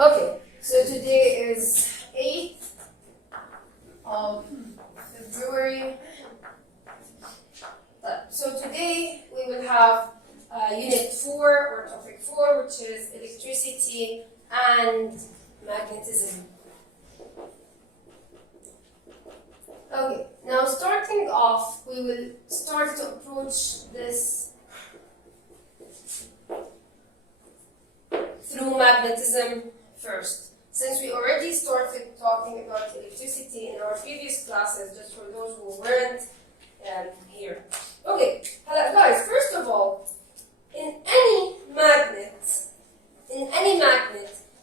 Okay, so today is 8th of February. So today we will have Unit 4 or Topic 4, which is Electricity and Magnetism. Okay, now starting off, we will start to approach this through magnetism first. Since we already started talking about electricity in our previous classes, just for those who weren't here. Okay, hello guys, first of all, in any magnet,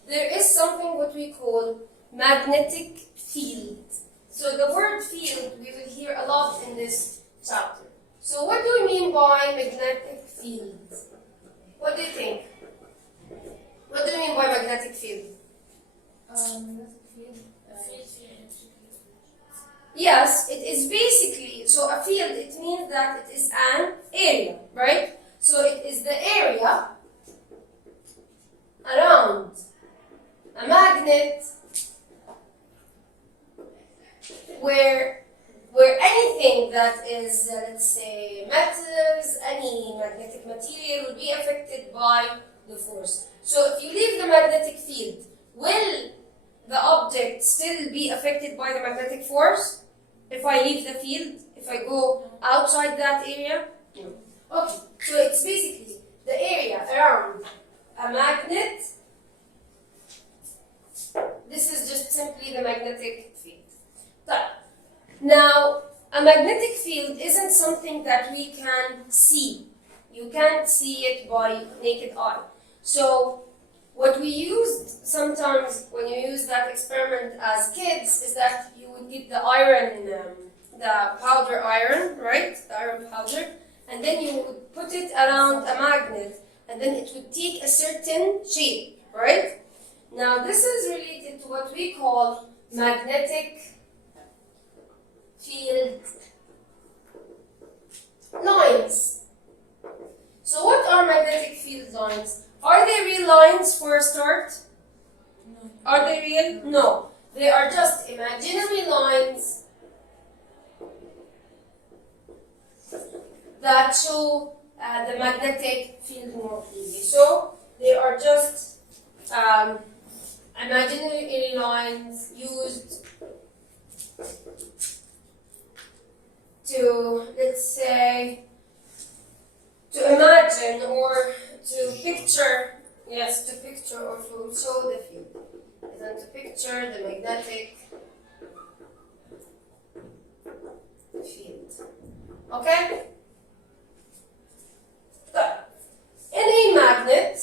there is something what we call magnetic field. So the word field we will hear a lot in this chapter. So what do we mean by magnetic field? What do you think? What do you mean by magnetic field? Magnetic field. Yes, it is basically, so a field, it means that it is an area, right? So it is the area around a magnet where anything that is, let's say, metals, any magnetic material will be affected by the force. So if you leave the magnetic field, will the object still be affected by the magnetic force? If I leave the field, if I go outside that area? No. Okay, so it's basically the area around a magnet. This is just simply the magnetic field. Now, a magnetic field isn't something that we can see. You can't see it by naked eye. So, what we used sometimes when you use that experiment as kids is that you would get the iron, the powder iron, right? The iron powder, and then you would put it around a magnet, and then it would take a certain shape, right? Now, this is related to what we call magnetic field lines. So what are magnetic field lines? Are they real lines for a start? No. Are they real? No. They are just imaginary lines that show the magnetic field more clearly. So they are just imaginary lines used to, let's say, to imagine or to picture, yes, to picture or to show the field. And then to picture the magnetic field. Okay? But in a magnet,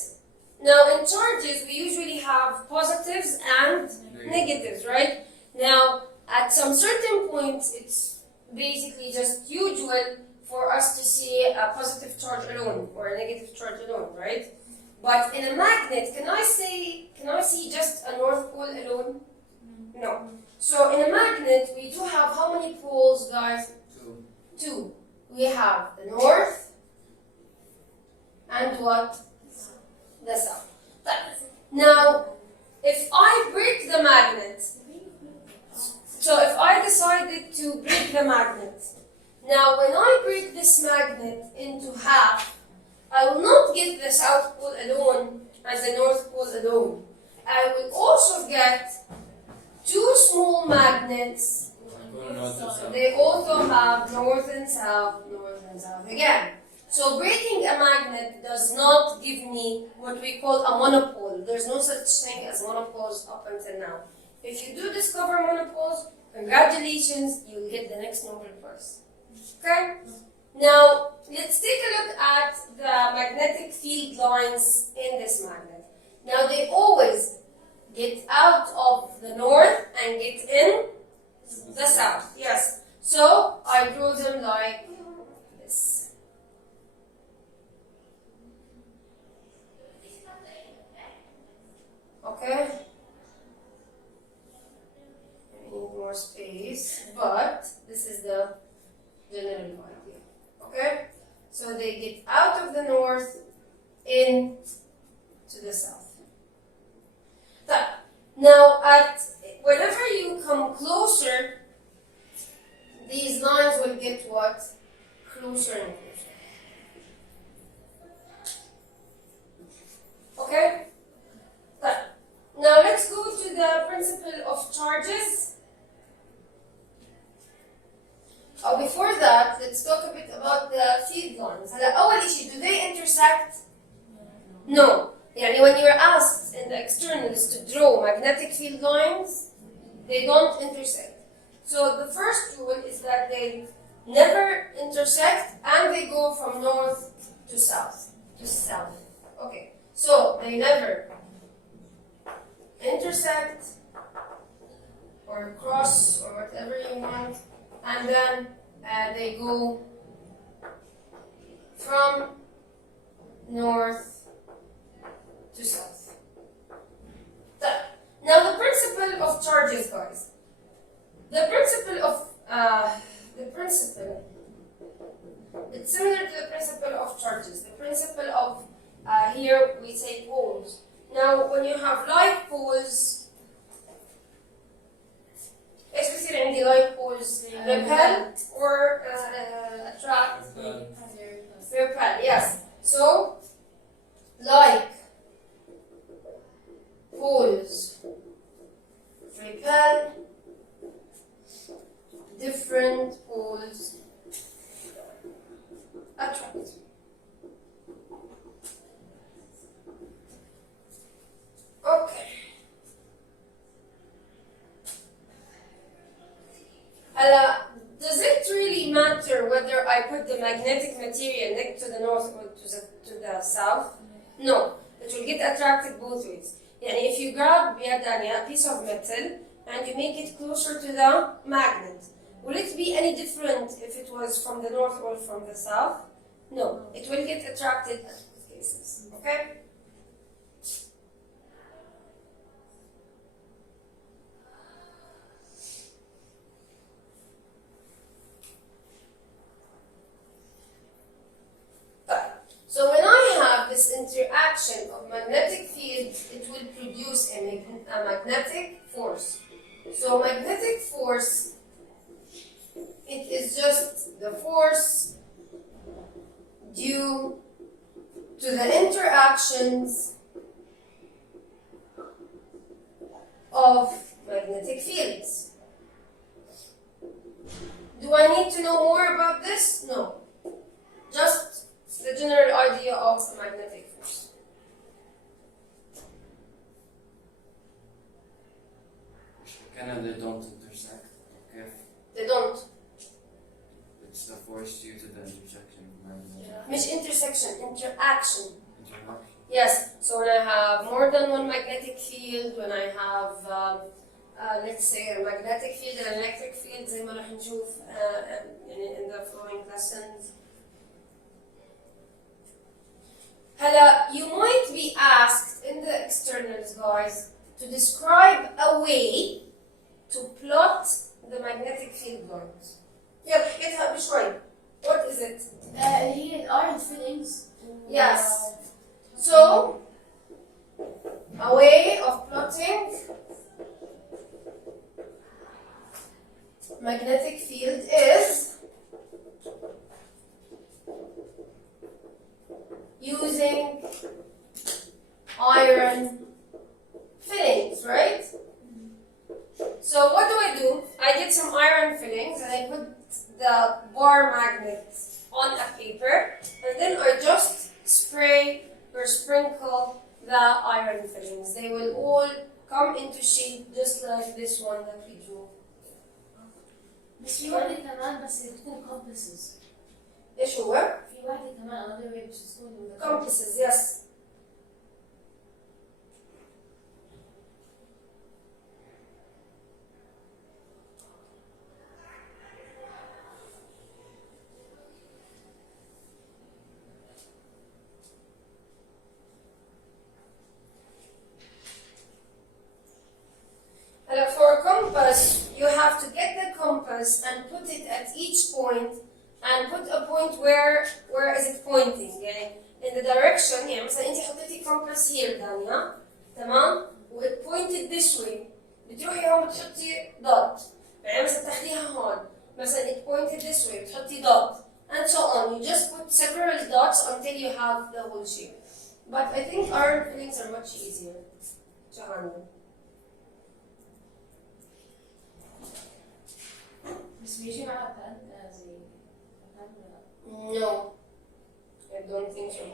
now in charges we usually have positives and negatives, right? Now, at some certain points, it's basically just usual for us to see a positive charge alone or a negative charge alone, right? But in a magnet, can I see just a north pole alone? No. So in a magnet, we do have how many poles, guys? Two. We have the north and what? The south. Now, if I break the magnet, so if I decided to break the magnet, now when I break this magnet into half, I will not get the south pole alone and the north pole alone. I will also get two small magnets. They also have north and south again. So breaking a magnet does not give me what we call a monopole. There's no such thing as monopoles up until now. If you do discover monopoles, congratulations, you'll get the next Nobel Prize. Okay? Now, let's take a look at the magnetic field lines in this magnet. Now, they always get out of the north and get in the south. Yes. So, I draw them like this. Okay? More space, but this is the general idea. Okay? So they get out of the north in to the south. Now, whenever you come closer, these lines will get what? Closer and closer. Okay? Now let's go to the principle of charges. Before that, let's talk a bit about the field lines. أول شيء, do they intersect? No. يعني when you're asked in the externals to draw magnetic field lines, they don't intersect. So the first rule is that they never intersect and they go from north to south. Okay. So they never intersect or cross or whatever you want, and then they go from north to south. Now the principle of charges, guys. The principle, it's similar to the principle of charges. The principle of, here we say poles. Now when you have like poles, ايش بصير عندي like poles? Repel or attract? Repel, yes. So like poles repel, different poles attract. Okay. Does it really matter whether I put the magnetic material next to the north or to the south? No. It will get attracted both ways. يعني if you grab a piece of metal and you make it closer to the magnet, will it be any different if it was from the north or from the south? No. It will get attracted at both cases. Okay? So when I have this interaction of magnetic field, it will produce a magnetic force. So magnetic force, it is just the force due to the interactions of magnetic fields. Do I need to know more about this? No. Just the general idea of magnetic force. They don't intersect. Okay. They don't. It's the force due to the intersection of magnetic. Which intersection? Interaction. Interaction. Yes. So when I have more than one magnetic field, when I have let's say a magnetic field and electric field, زي ما راح نشوف in the following lessons. You might be asked in the externals, guys, to describe a way to plot the magnetic field lines. يلا حكيتها بشوي. What is it? هي iron fillings. Yes. So, a way of plotting magnetic field is using iron fillings, right? So what do? I did some iron fillings and I put the bar magnet on a paper, and then I just spray or sprinkle the iron fillings. They will all come into shape just like this one that we drew. بس في واحدة كمان بس بتكون compasses. ايش هو؟ في واحدة كمان another way which is called with the Compasses, yes. For a compass, you have to get the compass and put it at each point and put a point where is it pointing. يعني in the direction. يعني مثلا انت حطيتي compass here دانيا تمام pointed this way بتروحي هون بتحطي dot بعدين مثلا تاخديها هون مثلا it pointed this way بتحطي dot and so on. You just put several dots until you have the whole shape. But I think iron fillings are much easier to handle. بس بيجي معها بان زي No, I don't think so.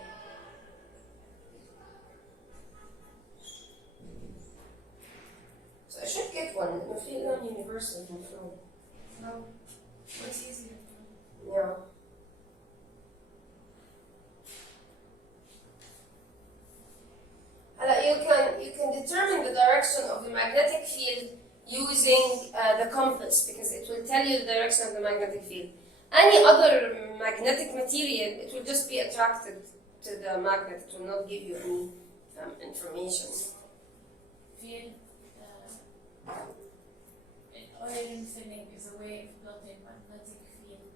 So I should get one. I feel non-universal in flow. no. What's easier? Yeah. You can determine the direction of the magnetic field using the compass because it will tell you the direction of the magnetic field. Any other magnetic material, it will just be attracted to the magnet. It will not give you any information. Field. Iron filling is a way of building magnetic field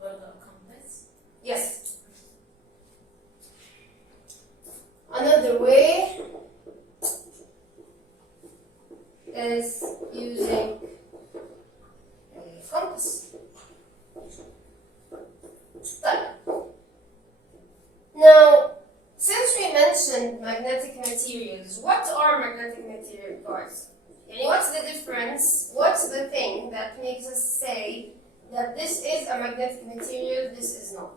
or the compass. Yes. Another way is using a compass. Now, since we mentioned magnetic materials, what are magnetic materials, guys? And what's the difference? What's the thing that makes us say that this is a magnetic material, this is not?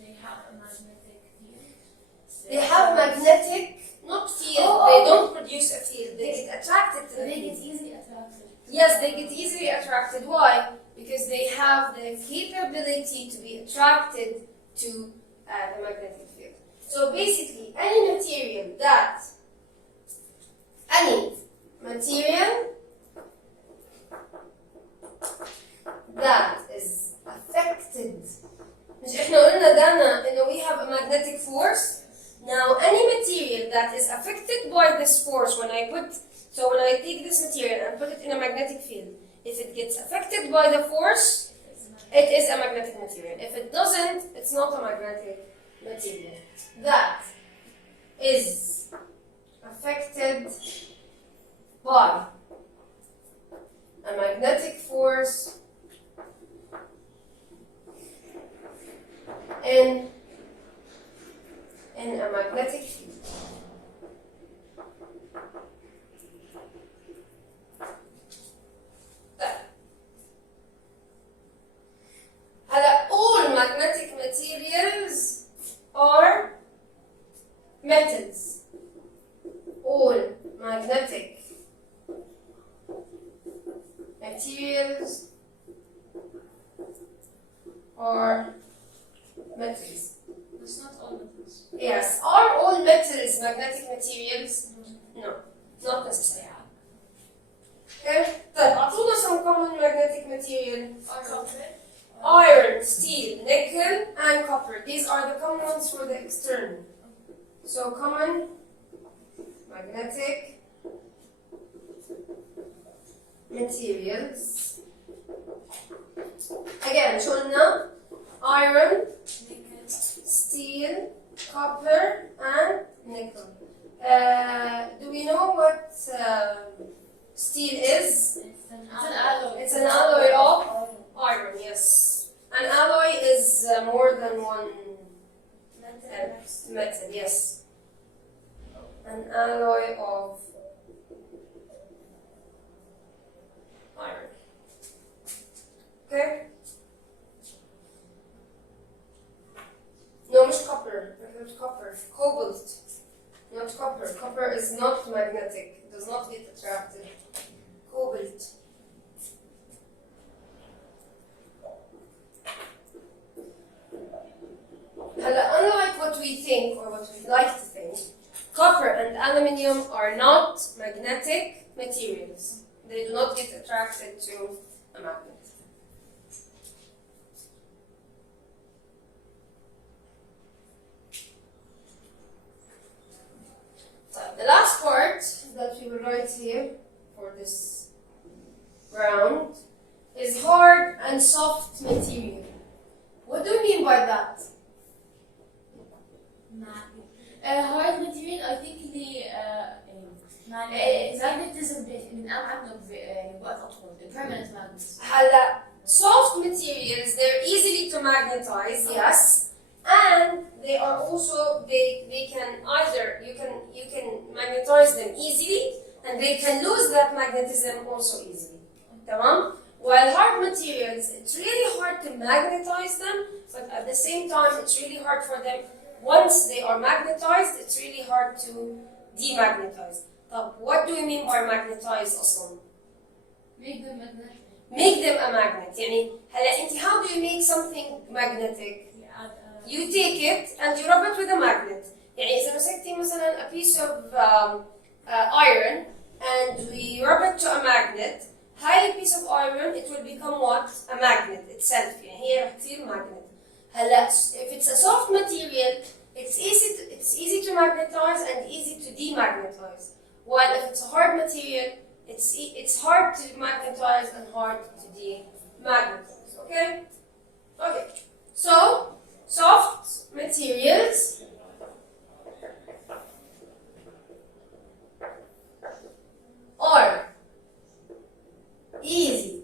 They have a magnetic field. They have magnetic, not field. They don't produce a field. They get attracted to the They get field. easily attracted. Yes, they get easily attracted. Why? Because they have the capability to be attracted to the magnetic field. So basically, any material that is affected. مش احنا قلنا دانا انه we have a magnetic force. Now any material that is affected by this force when I take this material and put it in a magnetic field, if it gets affected by the force, it is a magnetic material. If it doesn't, it's not a magnetic material. That is affected by a magnetic force in a magnetic field. All magnetic materials are metals. All magnetic materials are metals. It's not all metals. Yes. Are all metals magnetic materials? No, not necessarily. Okay. طيب أعطونا some common magnetic material. Iron, steel, nickel, and copper. These are the common ones for the external. So common magnetic materials. Again, شو قلنا؟ Iron, steel, copper, and nickel. Do we know what steel is? It's an alloy. It's an alloy of iron, yes. An alloy is more than one metal, yes. An alloy of iron. Okay? No, مش copper. Not copper. Cobalt. Not copper. Copper is not magnetic. It does not get attracted. Cobalt. Unlike what we think or what we like to think, copper and aluminium are not magnetic materials. They do not get attracted to a magnet. So the last part that we will write here for this round is hard and soft material. What do we mean by that? Hard material, I think magnetism من عندنا وقت أطول. The permanent magnets. هلا soft materials, they're easily to magnetize, yes, and they are also they can either you can magnetize them easily, and they can lose that magnetism also easily. تمام? While hard materials, it's really hard to magnetize them, but at the same time, it's really hard for them. Once they are magnetized, it's really hard to demagnetize. طب what do we mean by magnetize أصلا? Make them magnetic. Make them a magnet. يعني هلا أنت how do you make something magnetic? You take it and you rub it with a magnet. يعني إذا مسكتي مثلا a piece of iron and we rub it to a magnet, هاي piece of iron it will become what? A magnet itself. يعني هي رح تصير magnet. هلا if it's a soft material, it's easy to magnetize and easy to demagnetize. While if it's a hard material, it's hard to magnetize and hard to demagnetize. Okay? Okay. So soft materials are easy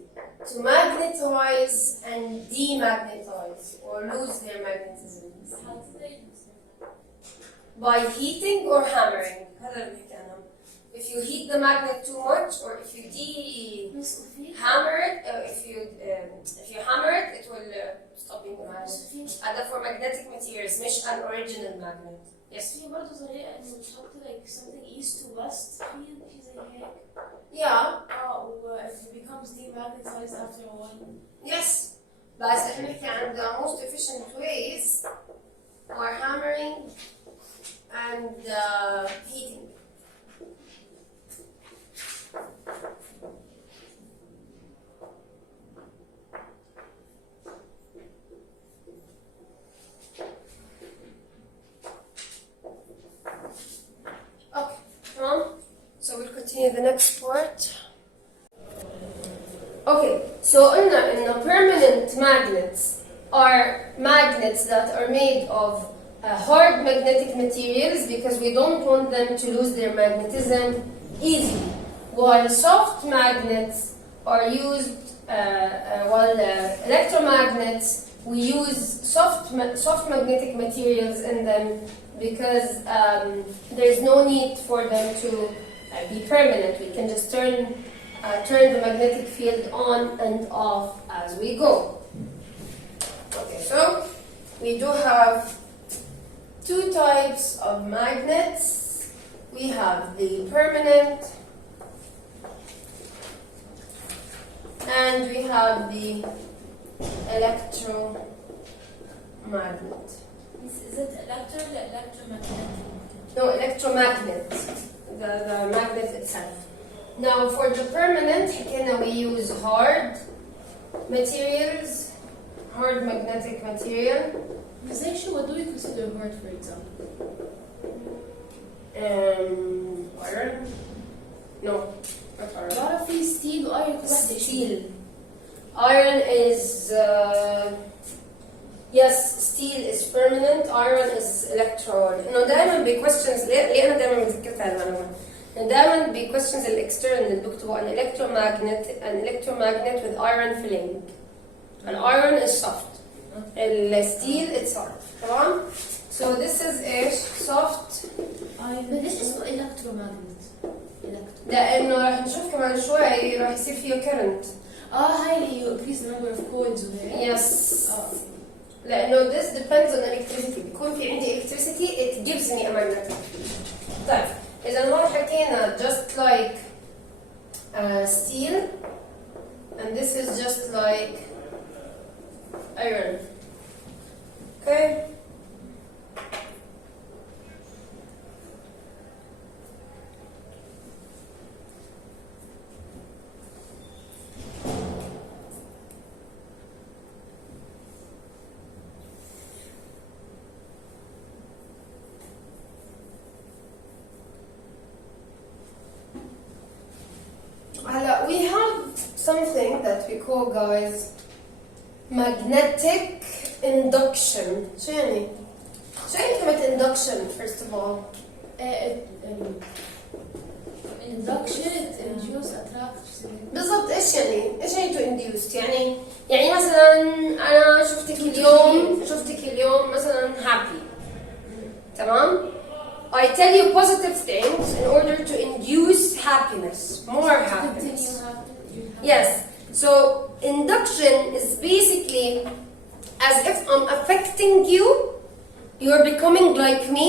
to magnetize and demagnetize or lose their magnetism. How do they do that? By heating or hammering. هذا اللي بحكي عنه. If you heat the magnet too much, or if you hammer it, if you hammer it, it will stop being a magnet. هذا for magnetic materials, مش an original magnet. Yes. في برضه طريقة إنه تحط like something east to west في زي هيك. Yeah. if it becomes demagnetized after a while. Yes. بس احنا نحكي عن the most efficient ways are hammering and heating. Okay, so we'll continue the next part. Okay, so in permanent magnets are magnets that are made of hard magnetic materials because we don't want them to lose their magnetism easily. While soft magnets are used, electromagnets, we use soft magnetic materials in them because there's no need for them to be permanent. We can just turn the magnetic field on and off as we go. Okay, so we do have two types of magnets. We have the permanent and we have the electromagnet. Is it electromagnet? No, electromagnet, the magnet itself. Now for the permanent, we use hard materials, hard magnetic material. What do we consider hard, for example? Iron? No, not iron. بعرف في steel iron Steel. Iron is yes, steel is permanent, iron is electron. إنه دائما بquestions ليه أنا دائما متذكرت هذا المعلومة. دائما بquestions الexternal اللي بكتبوا an electromagnet with iron filling. An iron is soft. الستيل it's hard. تمام؟ So this is ايش؟ soft. ليش اسمه electromagnet؟ لأنه راح نشوف كمان شوي راح يصير فيه current. هاي اللي you increase the number of coils وهيك. Yes. لأنه this depends on electricity. بيكون في عندي electricity it gives me a magnetic field. طيب إذا هون حكينا just like steel and this is just like iron. Okay. We have something that we call, guys, magnetic induction. شو يعني كلمة induction first of all? induction induce attract بالضبط. ايش يعني تو induced؟ يعني مثلا انا شفتك اليوم مثلا happy. تمام؟ I tell you positive things in order to induce happiness, more happiness. Yes. So induction is basically as if I'm affecting you, you're becoming like me,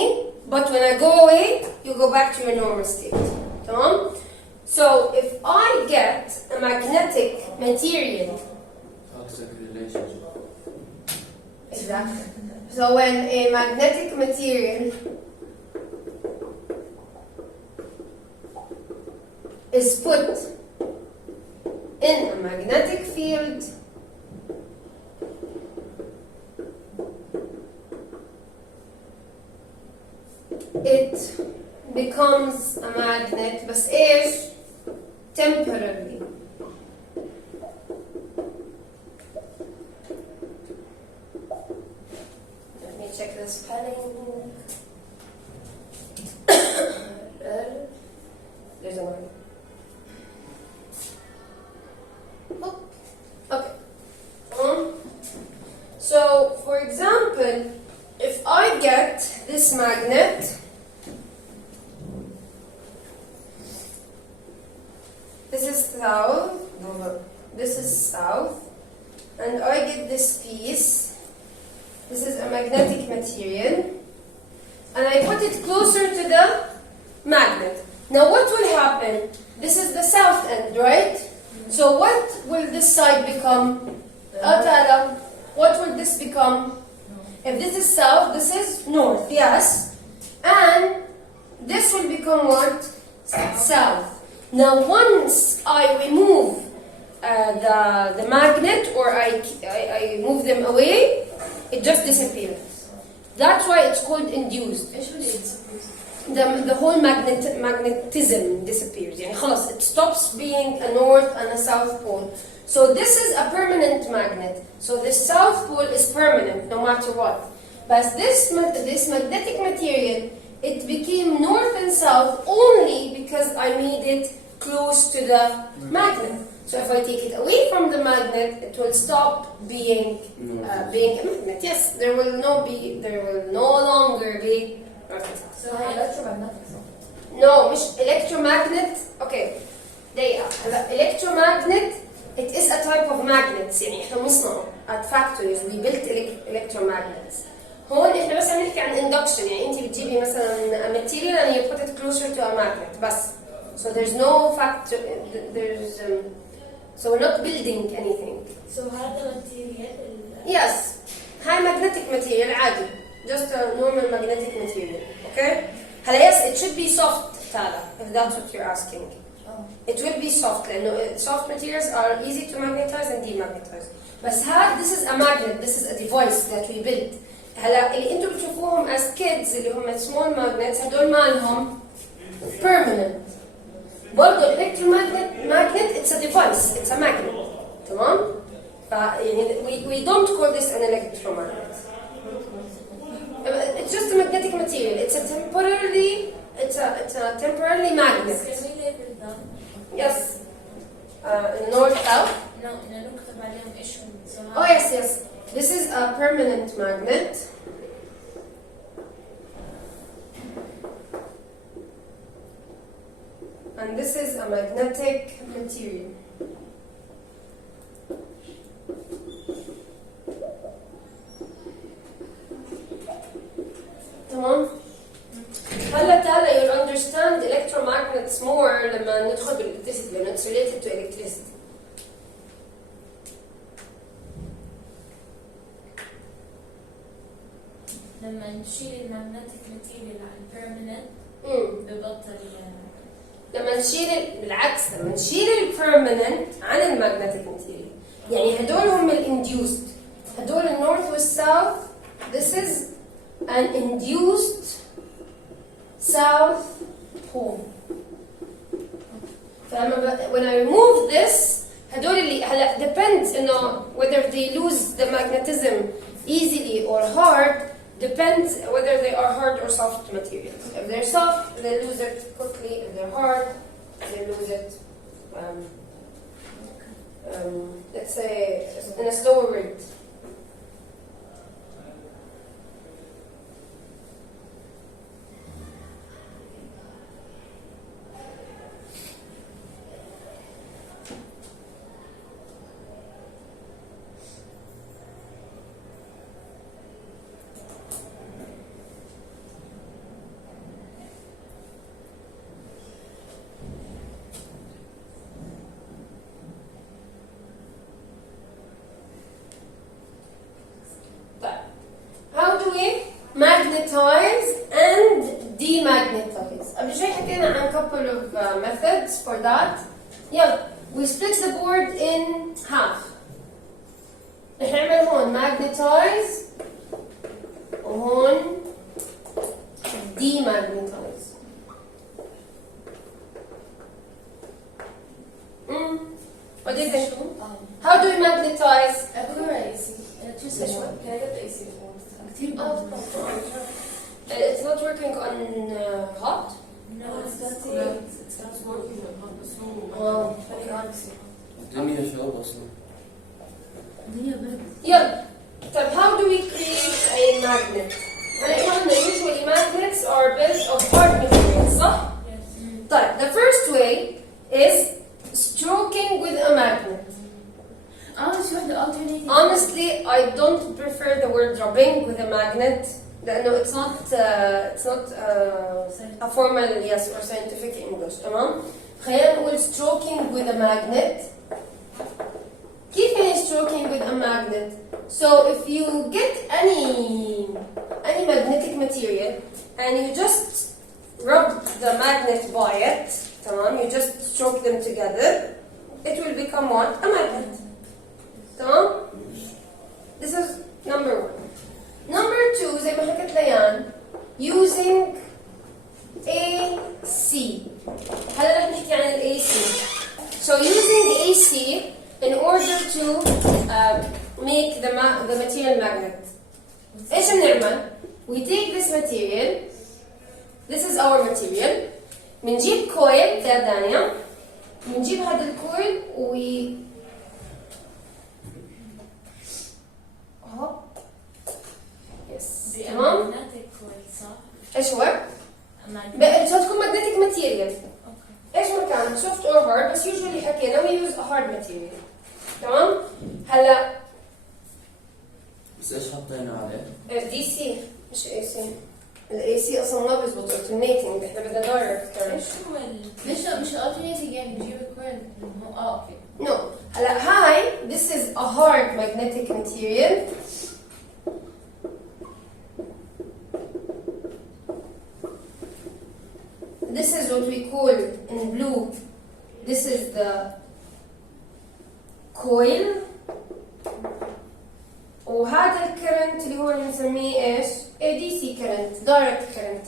but when I go away, you go back to your normal state. تمام? So if I get a magnetic material, Toxic relationship. exactly. So when a magnetic material is put in a magnetic field, it becomes a magnet, بس ايش؟ temporarily. Let me check the spelling. There's a word. Oh, okay. So, for example, if I get this magnet, this is south, this is south, and I get this piece. This is a magnetic material, and I put it closer to the magnet. Now what will happen? This is the south end, right? So what will this side become? Atala, what will this become? If this is south, this is north, yes. And this will become what? South. Now once I remove the magnet, or I move them away, it just disappears. That's why it's called induced. The whole magnetism disappears. يعني خلاص, it stops being a north and a south pole. So this is a permanent magnet. So the south pole is permanent no matter what. But this magnetic material, it became north and south only because I made it close to the magnet. So if I take it away from the magnet, it will stop being a magnet. Yes, there will no longer be. So electromagnetic. No, مش electromagnet. Okay, electromagnet. It is a type of magnets. يعني احنا بنصنعه at factories. We built electromagnets. هون احنا بس عم نحكي عن induction. يعني انت بتجيبي مثلا a material and you put it closer to a magnet. بس. So there's no factor. So we're not building anything. So هذا material. Yes. High magnetic material عادي. Just a normal magnetic material. Okay? هلا yes, it should be soft, Tala, if that's what you're asking. It will be soft. لأنه soft materials are easy to magnetize and demagnetize. بس هاد, this is a magnet. This is a device that we built. هلا اللي انتم بتشوفوهم as kids اللي هم small magnets هدول مالهم permanent. برضه electromagnet it's a device. It's a magnet. تمام؟ يعني we don't call this an electromagnet. It's just a magnetic material. It's a temporarily magnet. Yes. North south. No, نكتب عليهم إيش هم. Oh yes. This is a permanent magnet. And this is a magnetic material. تمام؟ هلا تعالى you'll understand electromagnets more لما ندخل بالelectricity لأنه it's related to electricity. لما نشيل المagnetic material عن permanent ببطل لما نشيل البيرمننت عن المagnetic material. يعني هدول هم الانديوست. هدول النورث والساوث. This is an induced south pole. when I remove this هدول اللي هلا depends إنه whether they lose the magnetism easily or hard depends whether they are hard or soft materials. If they're soft, they lose it quickly. If they're hard, in a slower rate. How do we magnetize and demagnetize? قبل شوي حكينا عن couple of methods for that. يلا, we split the board in half. رح نعمل هون magnetize وهون demagnetize. What do you think? How do we magnetize? Electricity. Can I get the AC? It's not working on hot? No, it's not. It's not working on hot. Oh. الدنيا شو أصلا؟ يلا. طيب, how do we create a magnet? هلا قلنا usually magnets are built of hard materials, صح؟ Yes. طيب, the first way is stroking with a magnet. Honestly, I don't prefer the word rubbing with a magnet. No, it's not a formal or scientific English. تمام؟ خلينا نقول stroking with a magnet. كيف يعني stroking with a magnet? So if you get any magnetic material and you just rub the magnet by it, تمام? You just stroke them together, it will become what? A magnet. تمام؟ This is number one. Number two, زي ما حكت ليان, using AC. هلا رح نحكي عن ال AC. So using AC in order to make the material magnet. ايش بنعمل؟ We take this material. This is our material. بنجيب coil تاع بنجيب هذا الكويل يس تمام. ايش هو؟ بس تكون magnetic material. ايش ما كان soft or hard, بس usually حكينا we use a hard material. تمام؟ هلا بس ايش حطينا عليه؟ دي سي مش اي سي. الاي سي اصلا ما بيزبط alternating, احنا بدنا direct current. ايش هو مش alternating يعني بجيب الكويل اوكي. No. هلا هاي this is a hard magnetic material. This is what we call in blue. This is the coil. وهذا الكرنت اللي هو بنسميه ايش؟ DC current, direct current.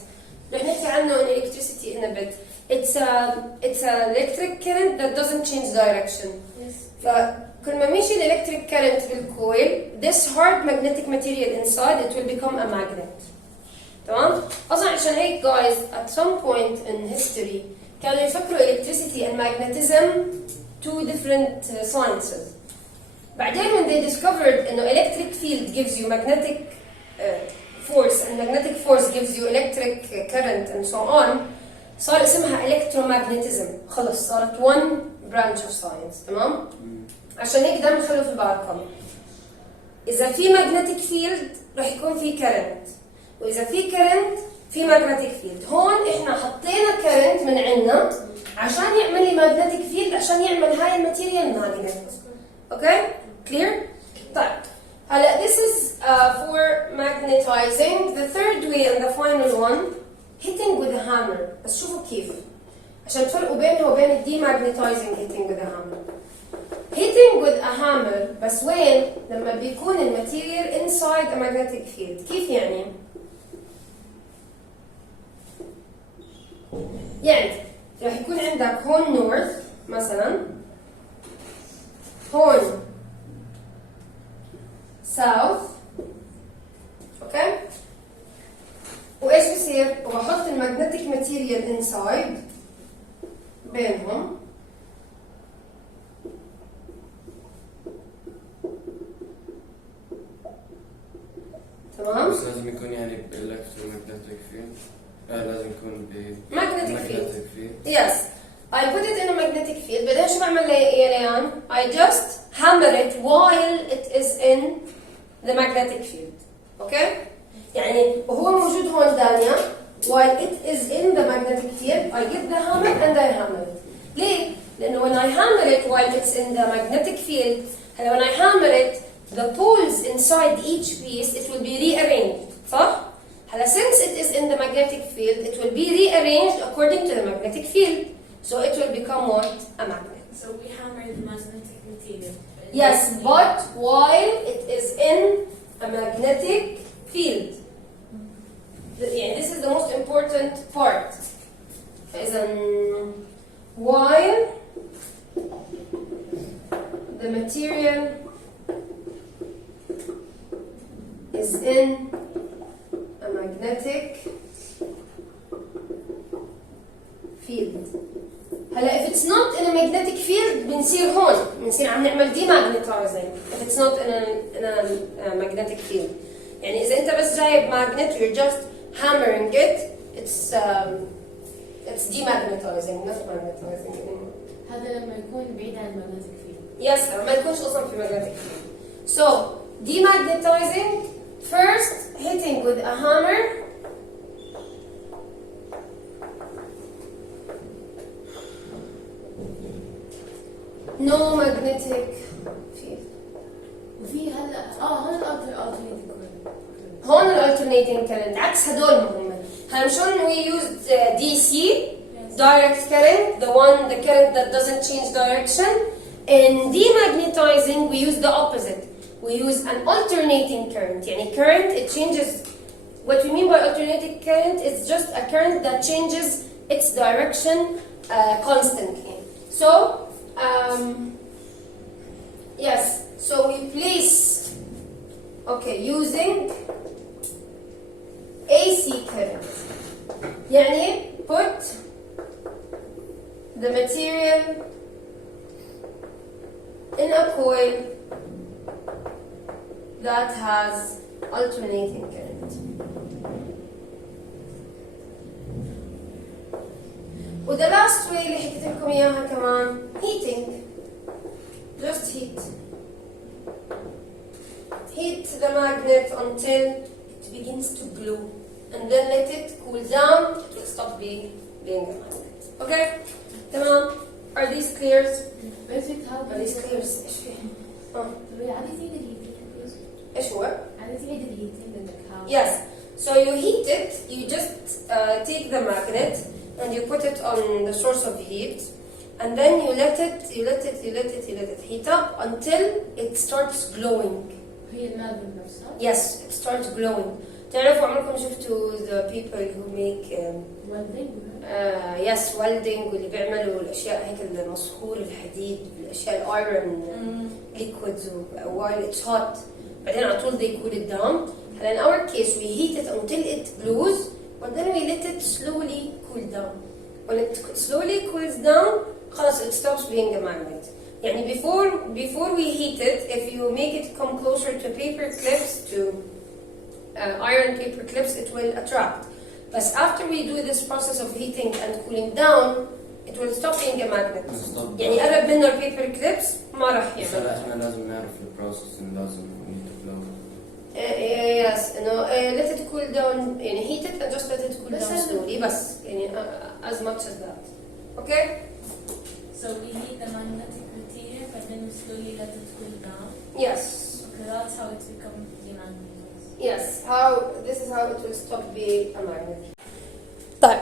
رح نحكي عنه in electricity in a bit. It's an electric current that doesn't change direction. Yes. فكل ما مشي electric current بالكويل, this hard magnetic material inside it will become a magnet. تمام؟ أصلاً عشان هيك guys at some point in history كانوا يفكروا electricity and magnetism two different sciences. بعدين when they discovered إنه electric field gives you magnetic force and magnetic force gives you electric current and so on, صار اسمها Electromagnetism. خلص صارت one branch of science. تمام؟ عشان هيك دايما خلوا في بالكم إذا في magnetic field رح يكون في current, وإذا في current في magnetic field. هون إحنا حطينا current من عنا عشان يعمل لي magnetic field عشان يعمل هاي الماتيريال magnet. Okay? Clear? طيب. هلا this is for magnetizing. The third way and the final one, hitting with a hammer. بس شوفوا كيف عشان تفرقوا بينها وبين demagnetizing hitting with a hammer. Hitting with a hammer بس وين؟ لما بيكون الماتيريال inside a magnetic field. كيف يعني؟ يعني راح يكون عندك هون north مثلا, هون south, اوكي؟ وايش بصير؟ وبحط المagnetic material inside بينهم. Yes, I put it in a magnetic field. بعدين شو بعمل يا ليان؟ I just hammer it while it is in the magnetic field. Okay? يعني وهو موجود هون دانيا while it is in the magnetic field I get the hammer and I hammer it. ليه؟ لأنه when I hammer it while it's in the magnetic field هلا when I hammer it the poles inside each piece it will be rearranged. صح؟ هلا since it is in the magnetic field it will be rearranged according to the magnetic field. So it will become what? A magnet. So we hammer the magnetic material. Yes, but while it is in a magnetic field. Yeah, this is the most important part. While the material is in a magnetic field. هلا if it's not in a magnetic field بنصير هون بنصير عم نعمل demagnetizing if it's not in a magnetic field. يعني إذا أنت بس جايب magnet you're just hammering it it's demagnetizing not magnetizing anymore. هذا لما يكون بعيد عن المagnetic field. Yes, ما يكونش أصلا في magnetic field. So demagnetizing first hitting with a hammer. No magnetic field. وفي هلا هون alternating current. هون alternating current عكس هدول هم. هلا شلون we used DC direct current, the current that doesn't change direction. In demagnetizing we use the opposite. We use an alternating current. يعني current it changes. What we mean by alternating current is just a current that changes its direction constantly. So yes, so we place, using AC current. يعني put the material in a coil that has alternating current. وده last way اللي حكيت لكم اياها كمان heating. Just heat the magnet until it begins to glow and then let it cool down. It will stop being a magnet. Okay? تمام? Are these clear? Basic how Are these clear? ايش فيه؟ طيب عادي تعيد الهيتنج ايش هو؟ عادي تعيد الهيتنج عندك how Yes. So you heat it, you just take the magnet and you put it on the source of heat and then you let it heat up until it starts glowing. هي المادة نفسها Yes, it starts glowing. تعرفوا عمركم شفتوا the people who make welding yes welding واللي بيعملوا الاشياء هيك المصخور الحديد الاشياء الايرون liquids while it's hot بعدين على طول they cool it down. And in our case we heat it until it glows but then we let it slowly cool down. When it slowly cools down خلاص it stops being a magnet. يعني before we heat it if you make it come closer to paper clips to iron paper clips it will attract. But after we do this process of heating and cooling down it will stop being a magnet. يعني قرب منه البيبر كليبس ما راح بس يعمل. احنا لازم نعرف البروسيس إنه لازم نتفلو. Yes, let it cool down يعني heat it and just let it cool down slowly بس يعني as much as that. Okay? so we heat the magnetic material but then we slowly let it cool down. Yes. Okay, that's how it becomes demagnetized. Yes, this is how it will stop being a magnet. طيب,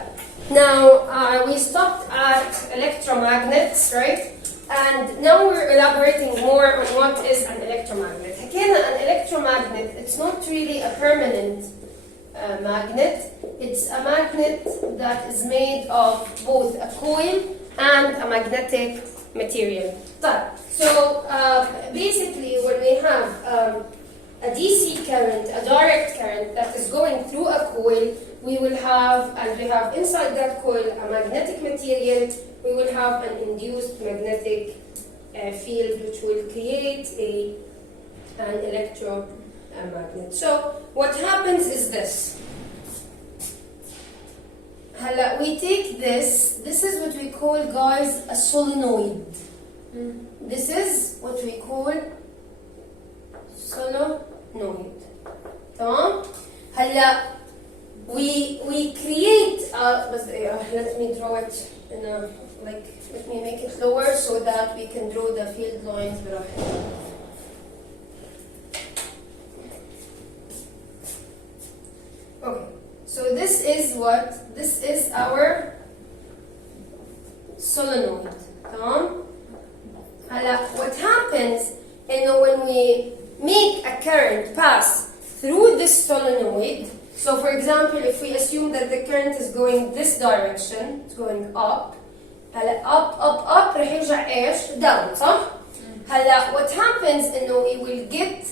now we stopped at electromagnets, right? And now we're elaborating more on what is an electromagnet. حكينا an electromagnet, it's not really a permanent magnet. It's a magnet that is made of both a coil and a magnetic material. طيب, so basically when we have a DC current, a direct current that is going through a coil, we have inside that coil a magnetic material, we will have an induced magnetic field which will create an electromagnet. So what happens is this. هلا we take this is what we call guys a solenoid. This is what we call solenoid. تمام؟ هلا we create بس let me draw it in a like let me make it lower so that we can draw the field lines براحتنا. Okay, so this is our solenoid. تمام؟ هلا what happens when we make a current pass through this solenoid. So for example, if we assume that the current is going this direction, it's going up. هلا up رح يرجع ايش؟ down صح؟ هلا what happens we will get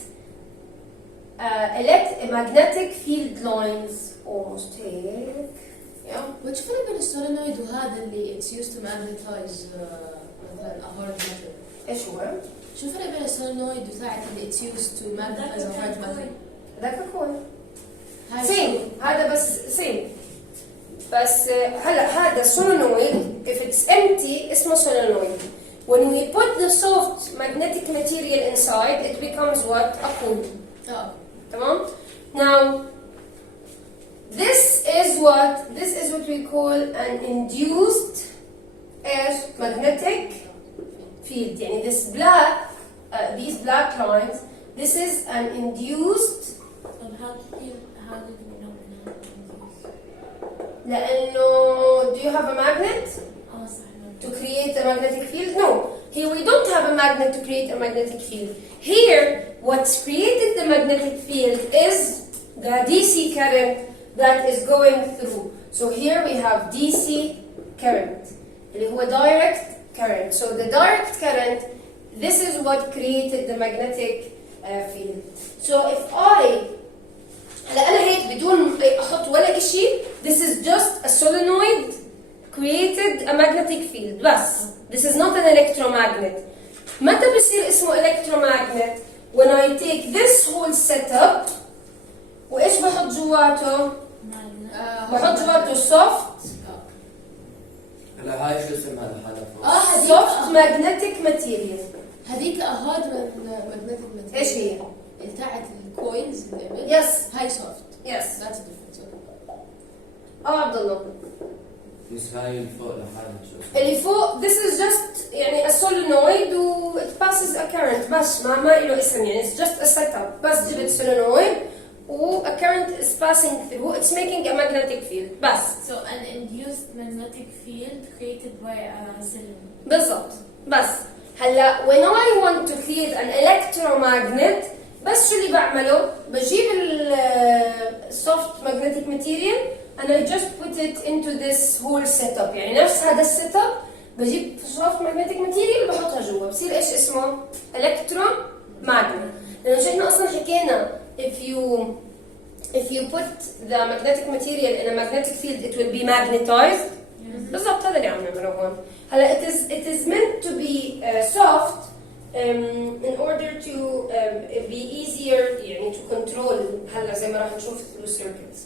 magnetic field lines almost here. Yeah. وش الفرق بين السولينويد وهذا اللي it's used to magnetize مثلا a hard metal؟ ايش هو؟ شو الفرق بين السولينويد وتاعت اللي it's used to magnetize a hard metal؟ هذاك كون هاي سيم هذا بس سيم بس هلا هذا solenoid if it's empty اسمه solenoid. When we put the soft magnetic material inside it becomes what? A coil. تمام? Now this is what we call an induced magnetic field. يعني this black these black lines, this is an induced. How did we know لأنه do you have a magnet to create a magnetic field? No. Here we don't have a magnet to create a magnetic field. Here, what's created the magnetic field is the DC current that is going through. So here we have DC current. اللي هو direct current. So the direct current, this is what created the magnetic field. So if هلا أنا هيك بدون أحط ولا إشي, this is just a solenoid created a magnetic field بس. This is not an electromagnet. متى بصير اسمه electromagnet? When I take this whole setup وإيش بحط جواته؟ بحط جواته soft. هلا هاي شو اسمها الحالة؟ soft magnetic material. هذيك hard magnetic material. إيش هي؟ بتاعت الكويلز اللي Yes. هاي soft. Yes. That's the difference. عبد الله. بس هاي اللي فوق لحالها شو اسمها؟ اللي فوق this is just يعني a solenoid و it passes a current بس ما له اسم يعني it's just a setup بس جبت solenoid و a current is passing through it's making a magnetic field بس. So an induced magnetic field created by a solenoid. بالضبط بس. هلا when I want to create an electromagnet بس شو اللي بعمله؟ بجيب ال soft magnetic material and I just put it into this whole setup. يعني نفس هذا السيت اب بجيب soft magnetic material بحطها جوا بصير ايش اسمه؟ electromagnet. لأنه شو احنا أصلا حكينا if you put the magnetic material in a magnetic field it will be magnetized. بالضبط هذا اللي عم نعمله هون. هلا it is meant to be soft in order to be easier يعني to control. هلا زي ما راح نشوف through circuits.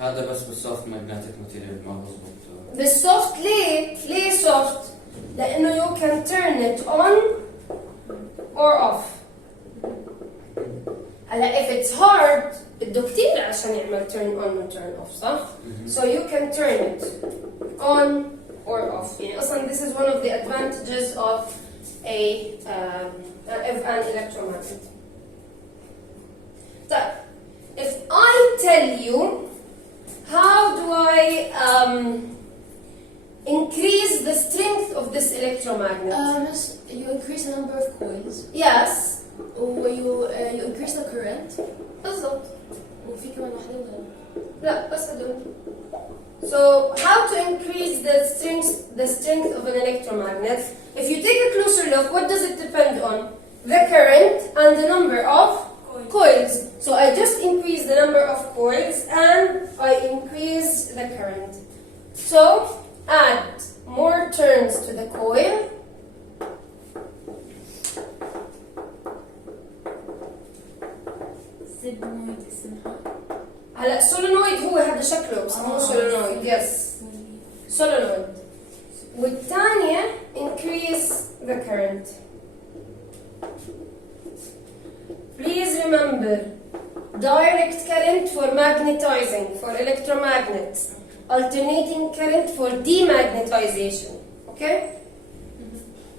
هذا بس بالسوفت ماجنتيك ماتيريال ما بزبط. بالسوفت ليه soft؟ لأنه you can turn it on or off. هلا if it's hard بده كتير عشان يعمل turn on و turn off صح؟ So you can turn it on or off. يعني أصلا this is one of the advantages of an electromagnet. طيب if I tell you how do I increase the strength of this electromagnet? You increase the number of coils. Yes. You increase the current. بالضبط. وفي كمان واحدة ولا لا بس هدول. So how to increase the strength of an electromagnet? If you take a closer look, what does it depend on? The current and the number of coils. So I just increase the number of coils and I increase the current. So add more turns to the coil. solenoid اسمها. هلا solenoid هو هذا solenoid. والثانية increase the current. Please remember, direct current for magnetizing, for electromagnet. Alternating current for demagnetization. Okay?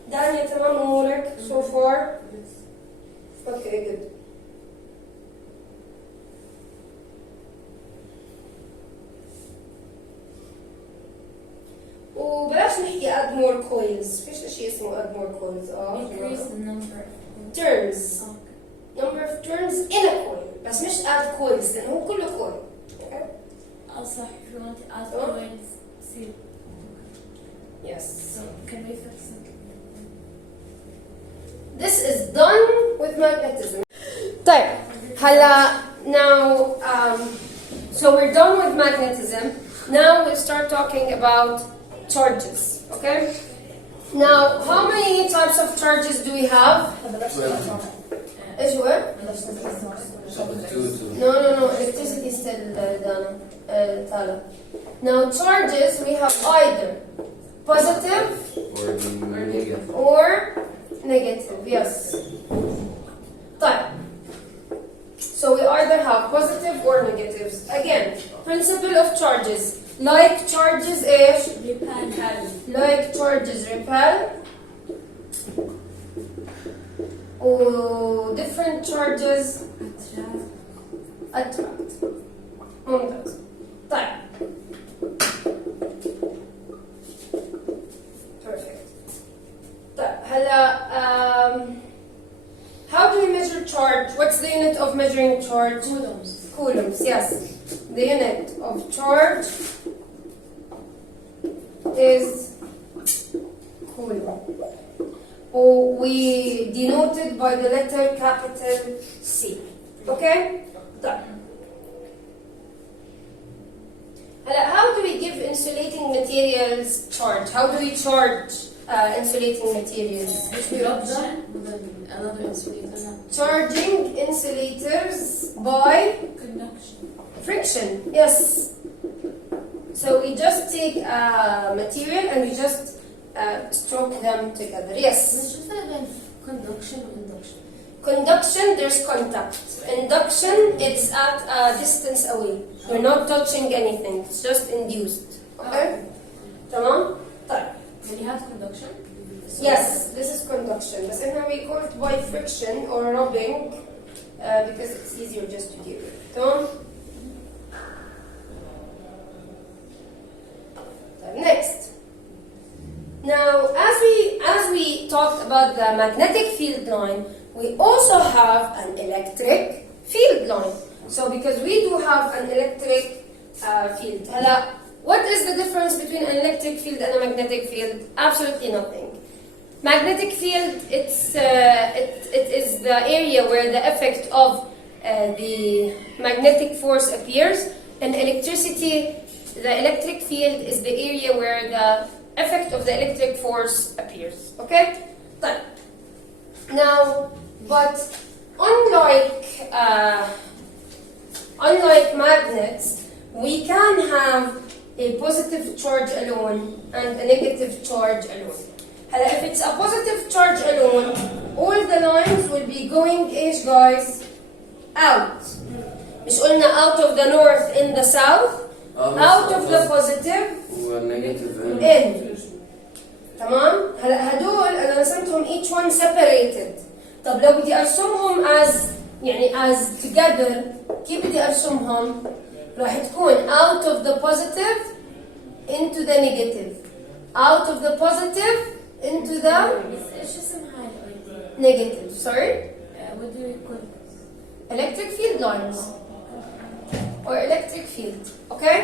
Daniel, تمام أمورك so far? Okay, good. وبلاش نحكي add more coils. فيش شيء اسمه add more coils. Increase the number of turns. Number of turns in a coil. بس مش add coils لأنه هو كله coil. Okay? Also, if you want to add Oh. coils, see. Yes. So, can we fix it? This is done with magnetism. طيب هلا now so we're done with magnetism. Now we'll start talking about charges. Okay? Now how many types of charges do we have? ايش هو؟ No, electricity still done. Tala. Now charges we have either positive or negative. or negative, yes. طيب. So we either have positive or negatives. Again, principle of charges. Like charges ايش؟ Repel. Like charges repel. Or different charges attract. ممتاز. طيب. Perfect. طيب هلا how do we measure charge? What's the unit of measuring charge? Coulombs. Coulombs, yes. The unit of charge is coulomb. Or we denote it by the letter capital C. Okay? طيب. How do we give insulating materials charge? How do we charge insulating materials? Induction with another insulator. Charging insulators by Conduction. friction. Yes. So we just take a material and we just stroke them together. Yes. Let's just again conduction or induction. Conduction, there's contact. Induction, it's at a distance away. You're not touching anything. It's just induced. Okay? تمام؟ طيب. When you have conduction. So Yes, this is conduction. But then we call it by friction or rubbing because it's easier just to deal with. تمام؟ طيب, next. Now, as we talked about the magnetic field line, we also have an electric field line. So because we do have an electric field. هلا, what is the difference between an electric field and a magnetic field? Absolutely nothing. Magnetic field, it is the area where the effect of the magnetic force appears. And electricity, the electric field is the area where the effect of the electric force appears. Okay? طيب. Now, but unlike magnets, we can have a positive charge alone and a negative charge alone. If it's a positive charge alone, all the lines will be going ايش guys? Out. مش قلنا out of the north in the south, out of the positive negative in. تمام؟ هدول أنا رسمتهم each one separated. طب لو بدي أرسمهم as together كيف بدي أرسمهم؟ راح تكون out of the positive into the negative. Out of the positive into the It's just some highlight. negative. Sorry? What do we call it? Electric field lines. Or electric field. Okay?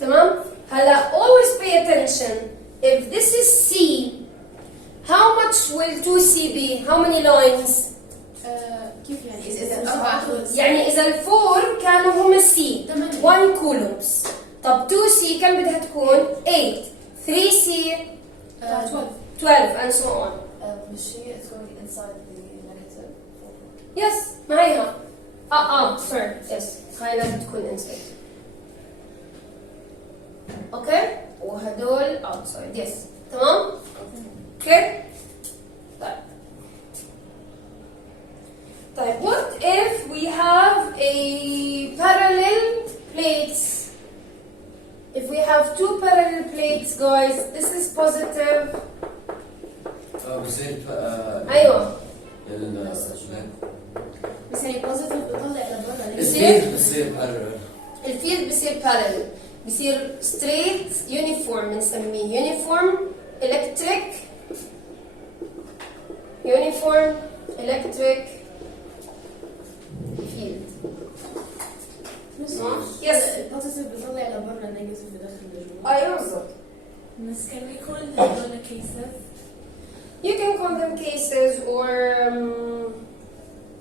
تمام؟ هلا always pay attention. If this is C, how much will 2C be? How many lines? كيف يعني؟ إذا أربعة coils. يعني إذا الفور كانوا هم C 1 coulombs. طب 2C كم بدها تكون؟ 8. 3C 12 and so on. مش هي it's going inside the negative. Yes, ما هيها. sorry. Yes, هاي لازم تكون inside. Okay? هدول outside. Yes. تمام؟ Okay. طيب what if we have a parallel plates? If we have two parallel plates, guys, this is positive. بصير أيوة. بس يعني بوزيتيف بتطلع لبرا الفيلد بصير parallel. الفيلد بصير parallel. بصير straight uniform بنسميه uniform electric field. Yes. البوزيتيف بيطلع لبرا النيجاتيف بدخل لجوا. أيوة بالضبط. بس can we call هدول cases? You can call them cases or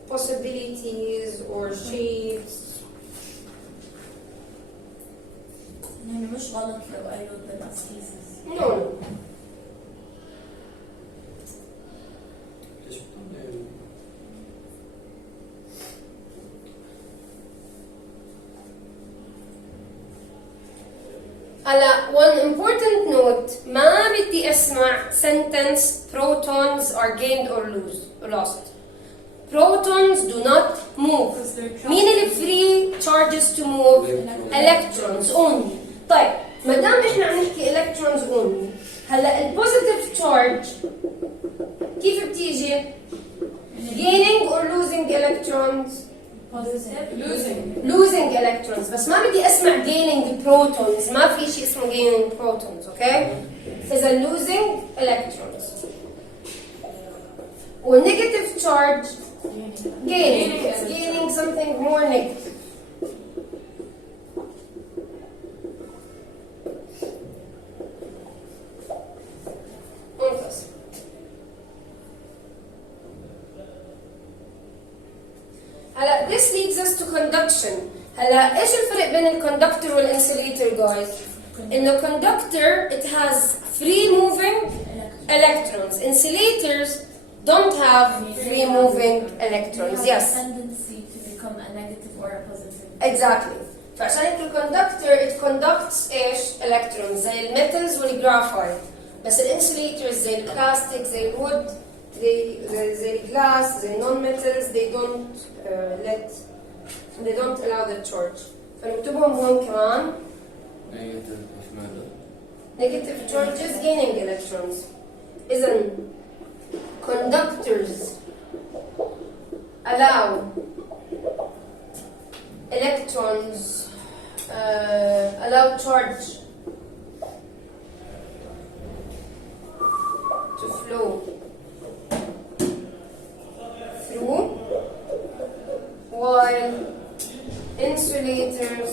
possibilities or shapes. يعني مش غلط لو قالوا them as cases. No. ليش بتطلع؟ هلا one important note ما بدي اسمع sentence protons are gained or lost. Protons do not move. مين اللي free charges to move? Electrons only. طيب ما دام احنا عم نحكي electrons only هلا البوزيتيف charge كيف بتيجي؟ gaining or losing electrons? losing electrons. بس ما بدي اسمع gaining protons. ما في شيء اسمه gaining protons. اوكي؟ إذا losing electrons. والنيجاتيف charge gaining. It's gaining something more negative. ممتاز. هلا this leads us to conduction. هلا ايش الفرق بين الكوندكتور والانسوليتر guys؟ انه conductor it has free moving electrons. Insulators don't have free moving electrons. They have Yes. a tendency to become a negative or a positive. Exactly. فعشان هيك الكوندكتور it conducts ايش؟ electrons زي الميتالز والجرافايت. بس الانسوليترز زي البلاستيك زي الوود زي الجلاس زي non-metals they don't allow the charge. فنكتبهم هون كمان. Negative charges gaining electrons. إذا conductors allow electrons allow charge to flow through, while insulators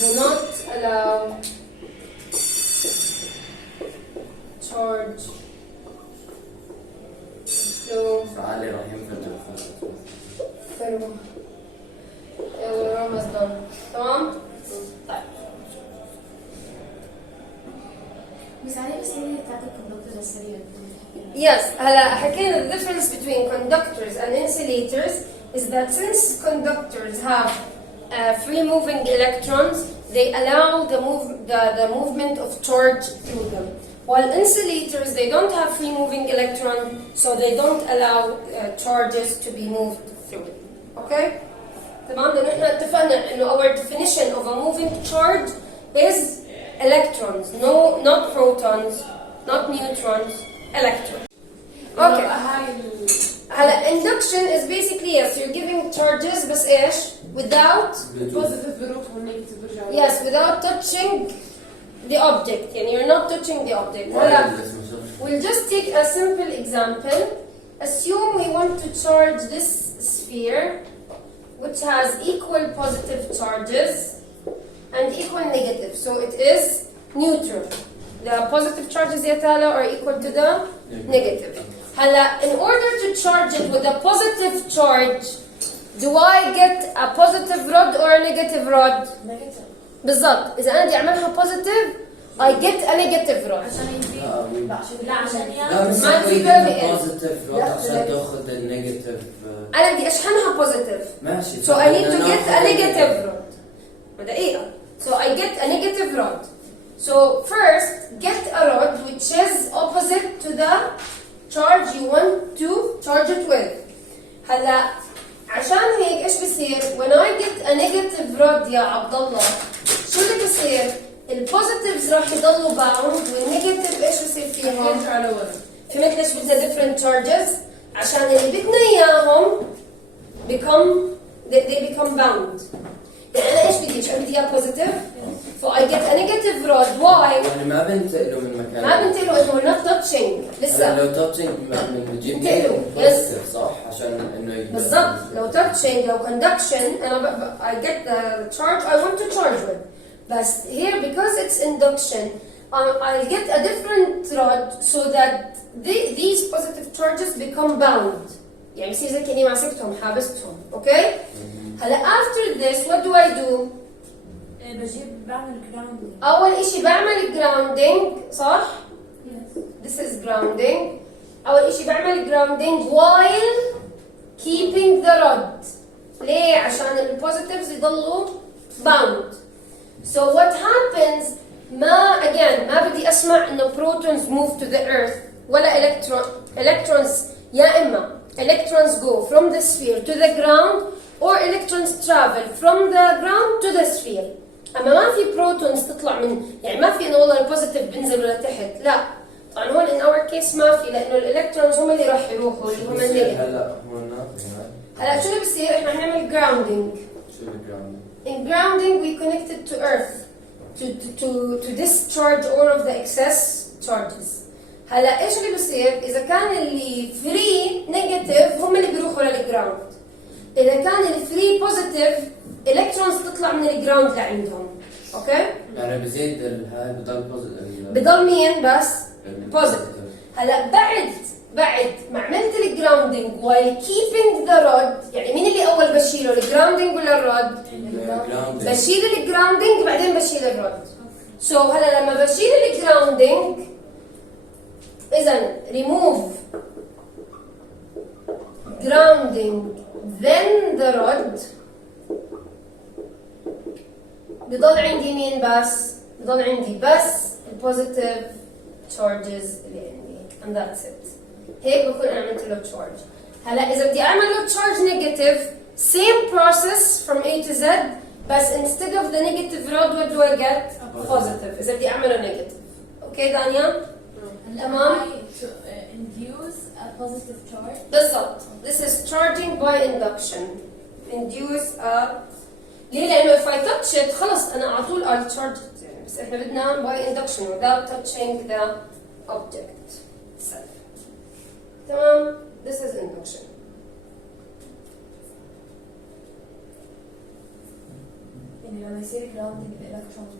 do not allow charge to flow فعلي راح ينفجر through. We're almost done. تمام؟ طيب. بس عليه بس هي بتاعت الكوندكتور السريع. Yes, هلا حكينا the difference between conductors and insulators is that since conductors have free moving electrons, they allow the movement of charge through them. While insulators, they don't have free moving electrons, so they don't allow charges to be moved through it. Okay? تمام؟ لأن احنا اتفقنا إنه our definition of a moving charge is electrons, not protons, not neutrons, electrons. Okay. هلا induction is basically yes, you're giving charges بس ايش؟ without positive بروح والنيجاتيف برجع. yes, without touching the object. يعني you're not touching the object. هلا we'll just take a simple example. Assume we want to charge this sphere which has equal positive charges and equal negative. So it is neutral. The positive charges يتالى are equal to the negative. هلا in order to charge it with a positive charge, do I get a positive rod or a negative rod? Negative. بالضبط. إذا أنا بدي أعملها positive, I get a negative rod. عشان يزيد. لا عشان لا بس ما في بوزيتيف عشان تاخذ النيجاتيف. أنا بدي أشحنها positive. ماشي. So I need to get a negative rod. دقيقة. So I get a negative rod. So first, get a rod which is opposite to the charge you want to charge it with. هلا عشان هيك ايش بصير؟ when I get a negative rod يا عبد الله شو اللي بصير؟ البوزيتيفز راح يضلوا باوند والنيجاتيف ايش بصير فيهم؟ يرجع على ورا. فهمت ليش بدنا different charges؟ عشان اللي بدنا اياهم they become bound. يعني انا ايش بدي؟ بدي اياه positive. So I get a negative rod. Why? يعني ما بنتقله من مكان. ما بنتقله انه we're not touching لسه. لو touching بنجيب بنتقله. positive صح؟ عشان انه بالضبط. لو touching لو conduction انا I get the charge I want to charge with. But here because it's induction I'll get a different rod so that these positive charges become bound. يعني بصير زي كأني مسكتهم حابستهم. Okay? هلا after this what do I do؟ بعمل grounding. أول إشي بعمل grounding صح؟ Yes. This is grounding. أول إشي بعمل grounding while keeping the rod. ليه؟ عشان ال positives يضلوا bound. So what happens ما بدي أسمع إنه protons move to the earth ولا electrons يا إما electrons go from the sphere to the ground or electrons travel from the ground to the sphere. أما ما في protons تطلع من يعني ما في إنه والله البوزيتيف بينزلوا لتحت لا. طبعا هون in our case ما في لأنه الإلكترونز هم اللي راح يروحوا اللي هم النيجاتيف. هلا شو اللي بصير؟ إحنا بنعمل grounding. شو الجراوندينج؟ In grounding we connect it to earth to discharge all of the excess charges. هلا ايش اللي بصير؟ إذا كان اللي free negative هم اللي بيروحوا للجراوند. إذا كان اللي free positive electrons تطلع من الجراوند لعندهم. اوكي؟ يعني بزيد هاي بضل بوزيتيف. بضل مين بس؟ positive. هلا بعد ما عملت الجراوندينج while keeping the rod يعني مين اللي اول بشيله الجراوندينج ولا الرود؟ بشيل الجراوندينج بعدين بشيل الرود. سو هلا لما بشيل الجراوندينج اذا remove grounding then the rod بضل عندي مين بس؟ بضل عندي بس البوزيتيف charges اللي عندي and that's it. هيك بكون انا عملت له charge. هلا اذا بدي اعمل له charge negative same process from A to Z بس instead of the negative rod what do I get? Positive. اذا بدي اعمله negative. اوكي دانيا؟ تمام؟ To induce a positive charge. بالضبط. This is charging by induction. Induce a ليه؟ لأنه if I touch it خلص أنا على طول I'll charge it يعني بس إحنا بدنا by induction without touching the object itself. تمام؟ This is induction. يعني لما يصير grounding الالكترونز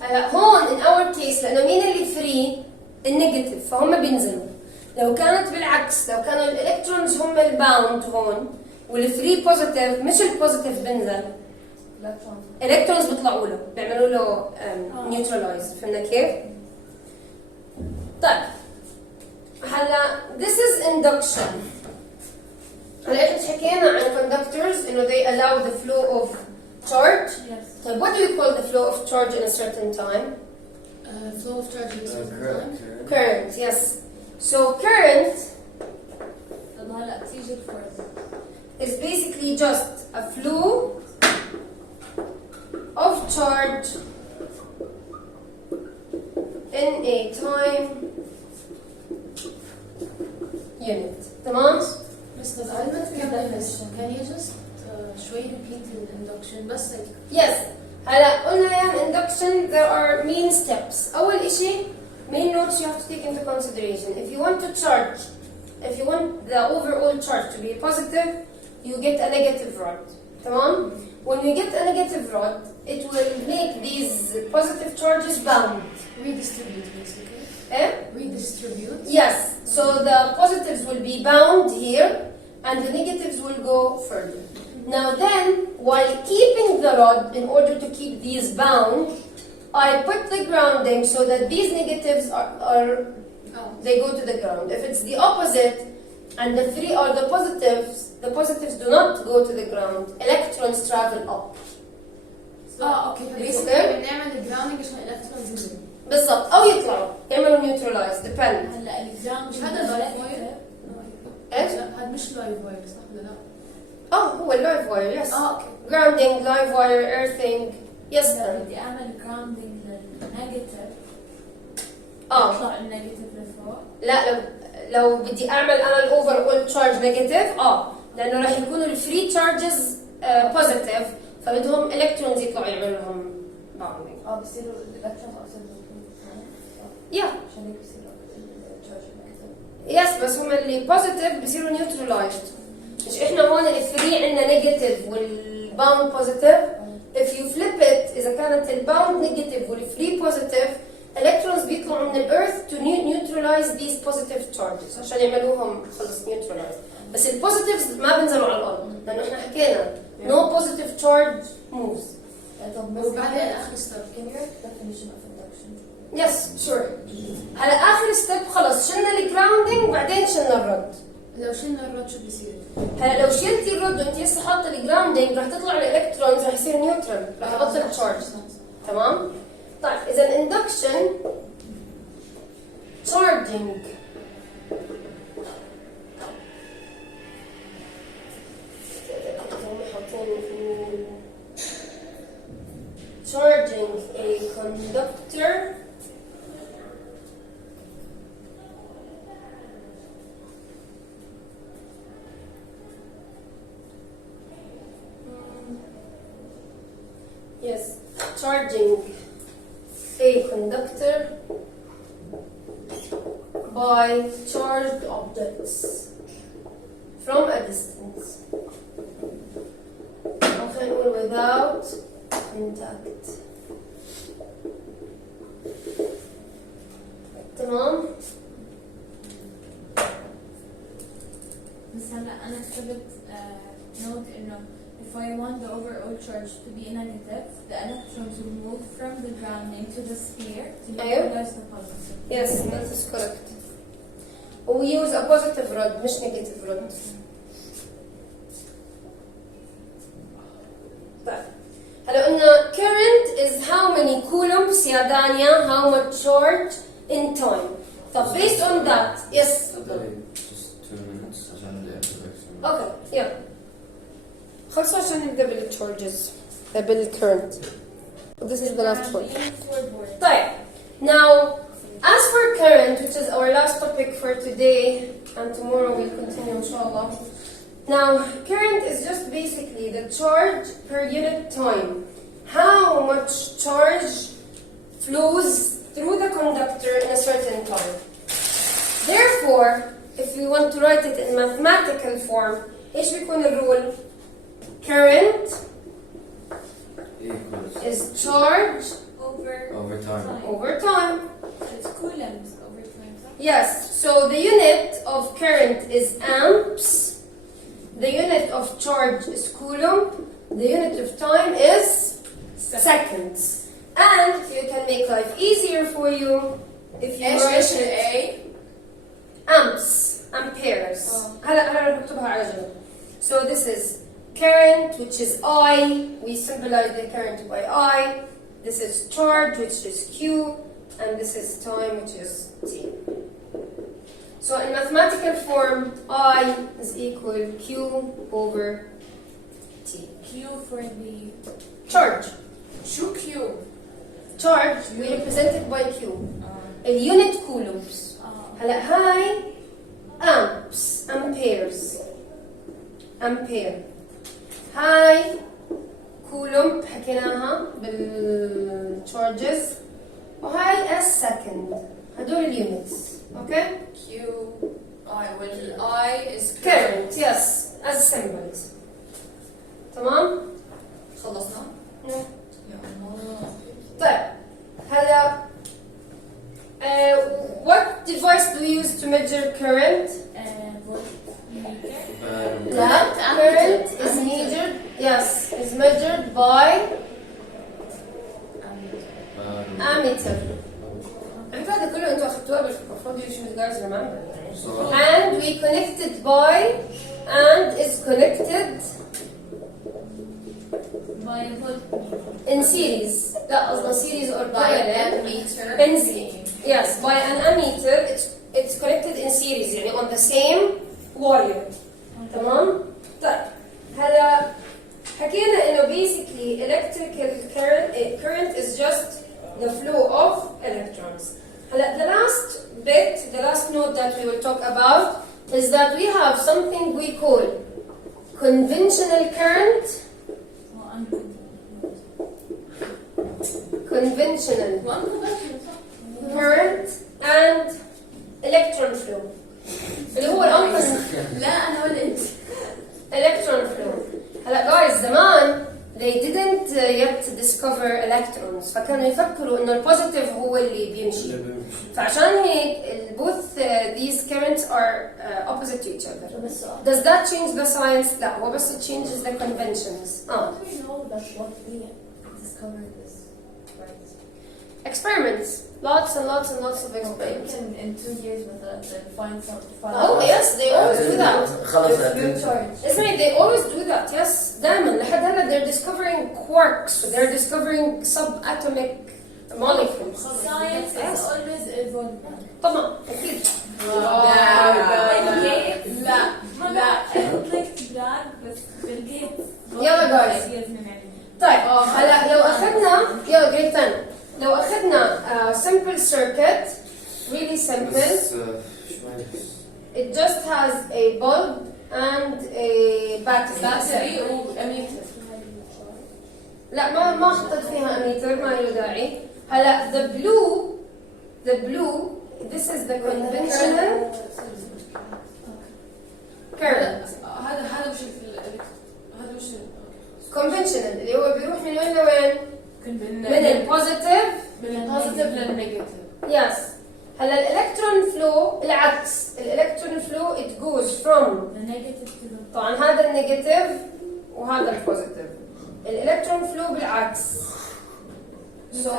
هلا هون in our case لأنه مين اللي free؟ النيجاتيف فهم بينزلوا. لو كانت بالعكس لو كانوا الإلكترونز هم الباوند هون والفري بوزيتيف مش البوزيتيف بنزل الكترونز بيطلعوا له بيعملوا له نيوترلايز. فهمنا كيف؟ طيب هلا this is induction. هلا احنا حكينا عن conductors انه they allow the flow of charge. Yes. طيب what do you call the flow of charge in a certain time? Flow of charge in a certain time. Current, yes. So current طب هلا تيجي الفرق. is basically just a flow of charge in a time unit. تمام؟ بس طب قبل ما تكمل can you just شوي repeat induction بس like Yes. هلا قلنا يا induction there are main steps. أول إشي main notes you have to take into consideration. If you want to charge, if you want the overall charge to be positive, you get a negative rod. تمام؟ When you get a negative rod, it will make these positive charges bound. redistribute basically. Eh? Redistribute. Yes. So the positives will be bound here, and the negatives will go further. Now then, while keeping the rod, in order to keep these bound, I put the grounding so that these negatives they go to the ground. If it's the opposite, and the free or the positives do not go to the ground, electrons travel up. اوكي بيصير؟ بنعمل جراوندنج عشان الالكترونز ينزلوا. بالضبط، او يطلعوا يعملوا نيوترلايز ديبند. هلا الجراوند مش هذا اللايف واير؟ ايش؟ هذا مش لايف واير صح ولا لا؟ هو اللايف واير يس. اوكي. جراوندينج، لايف واير، ايرثينج يس. بدي اعمل جراوندنج للنيجاتيف. يطلع النيجاتيف لفوق. لا، لو بدي اعمل انا الاوفر اول تشارج نيجاتيف لانه راح يكونوا الفري تشارجز بوزيتيف، فبدهم الكترونز يطلعوا يعملوا لهم باوندينج. بصيروا الالكترونز اكثر يا عشان هيك بصيروا التشارج نيجاتيف. يس، بس هم اللي بوزيتيف بصيروا نيوترلايزد. مش احنا هون الفري عندنا نيجاتيف والباوند بوزيتيف. if you flip it اذا كانت الباوند نيجاتيف والفري بوزيتيف، electrons بيطلعوا من الارث to neutralize these positive charges عشان يعملوهم خلص neutralize. بس البوزيتيفز ما بينزلوا على الارض لانه احنا حكينا no positive charge moves. طب بس بعدين اخر ستيب can you write definition of induction؟ Yes sure. هلا اخر ستيب خلص شلنا الجراوندينج وبعدين شلنا الرد. لو شلنا الرد شو بيصير؟ هلا لو شلتي الرد وانت لسه حاطه الجراوندينج راح تطلع الالكترونز راح يصير نيوترال، راح يبطل تشارج. تمام؟ طيب اذا الاندكشن charging charging a conductor yes, charging a conductor by charged objects from a distance. Okay, without contact. تمام؟ بس هلا انا كتبت note انه if I want the overall charge to be negative, the electrons will move from the grounding to the sphere to neutralize the positive. Yes, that is correct. We use a positive rod مش negative rod. طيب هلا قلنا current is how many coulombs يا دانيا, how much charge in time. طب based on that, yes. Just 2 minutes عشان نبدأ introduction. Okay, yeah. خلصوا عشان نبدأ بالcharges, بالcurrent. This is the last one. طيب, now as for current, which is our last topic for today, and tomorrow we'll continue inshallah. Now, current is just basically the charge per unit time. How much charge flows through the conductor in a certain time. Therefore, if we want to write it in mathematical form, ايش بيكون الرول؟ Current Equals is charge over time. over time. It's coulombs over time. Yes, so the unit of current is amps. The unit of charge is coulomb. The unit of time is seconds. And you can make life easier for you if you write it amps, amperes. هلا بكتبها على جنب. So this is current, which is I. We symbolize the current by I. This is charge, which is Q, and this is time, which is T. So in mathematical form, I is equal Q over T. Q for the Charge. Q. Charge, we represent it by Q. الunit coulombs. هلا هاي amps, amperes. Ampere. هاي coulomb حكيناها بالcharges. وهاي as second. هدول الunits. Okay? Q. I is Current, yes, as symbols. تمام؟ خلصنا؟ نعم. يا الله. طيب هلا what device do we use to measure current? Voltmeter. لا, current is measured, yes, is measured by ammeter. الفكرة هذا كله انتوا اخذتوها بالمفروض you should guys remember. And we connected by and is connected by voltmeter. in series. لا قصدنا series or by an parallel. ammeter. Yes, by an ammeter it's connected in series يعني on the same wire. تمام؟ طيب هلا حكينا انه basically electrical current is just the flow of electrons. هلا the last note that we will talk about is that we have something we call conventional current, current and electron flow. اللي هو لا أنا ولا أنت. electron flow. هلا guys زمان they didn't yet discover electrons فكانوا يفكروا انه البوزيتيف هو اللي بيمشي فعشان هيك both these currents are opposite to each other. Does that change the science? لا هو بس it changes the conventions. How do we know that what we discovered this? Experiments. Lots and lots and lots of experiments. In 2 years they'll find something. Oh yes, they always do that. خلص Isn't it? They always do that. Yes, دائما لحد هلا they're discovering quarks. They're discovering subatomic molecules. Science is always evolving. طبعا أكيد. لا قلت بلاد بس بالجيت. يلا guys. طيب هلا لو أخذنا يلا grade 10 لو أخذنا simple circuit really simple. It just has a bulb and a battery. لا ما حطيت فيها اميتر ما له داعي. هلا the blue this is the conventional current. هذا وش هذا وش conventional اللي هو بيروح من وين لوين؟ من البوزيتيف للنيجاتيف. Yes. هلا الالكترون فلو العكس. الالكترون فلو it goes from طبعا هذا النيجاتيف وهذا البوزيتيف. الالكترون فلو بالعكس. So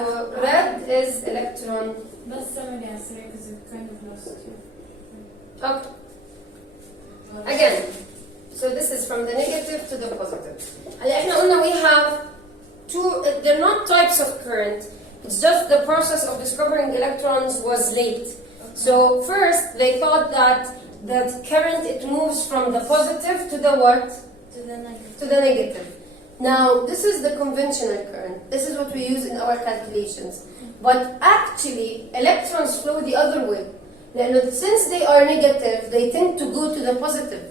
red is electron. بس summary answer because it kind of lost you. Okay. Again. So this is from the negative to the positive. هلا احنا قلنا we have two. They're not types of current. It's just the process of discovering electrons was late. So first they thought that current it moves from the positive to the what? To the negative. Now this is the conventional current. This is what we use in our calculations. But actually electrons flow the other way. Since they are negative, they tend to go to the positive.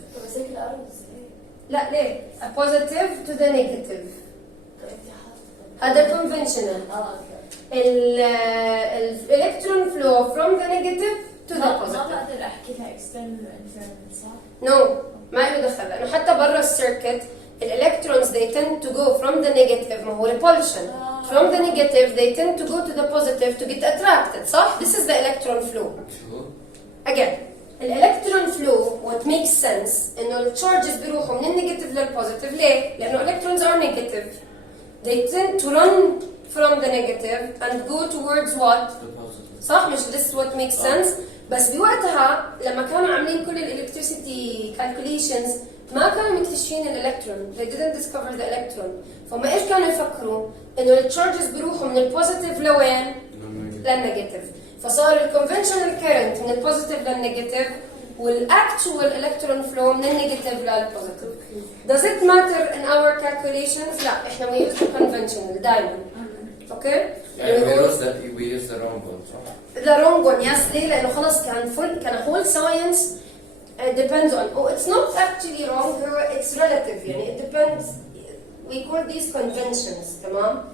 لا ليه؟ A positive to the negative. هذا conventional. electron flow from the negative to the ما positive. بقدر احكي لها external internal صح؟ No ما له دخل لانه حتى برا السيركت electrons they tend to go from the negative ما هو repulsion. From the negative they tend to go to the positive to get attracted صح؟ This is the electron flow. Again electron flow what makes sense انه التشارجز بيروحوا من النيجاتيف للبوزيتيف ليه؟ لانه electrons are negative. They tend to run from the negative and go towards what? صح مش this is what makes sense. بس بوقتها لما كانوا عاملين كل الالكتريسيتي calculations ما كانوا مكتشفين الالكترون. They didn't discover the electron. فما ايش كانوا يفكروا؟ انه التشارجز بيروحوا من البوزيتيف لوين؟ للنيجاتيف. فصار الكونفنشنال كارنت من البوزيتيف للنيجاتيف والاكتوال الكترون فلو من النيجاتيف للبوزيتيف. Does it matter in our calculations؟ لا احنا we use the conventional دائما. اوكي؟ we use the wrong one صح؟ The wrong one yes ليه؟ لانه خلص كان whole science depends on it's not actually wrong it's relative يعني it depends we call these conventions تمام؟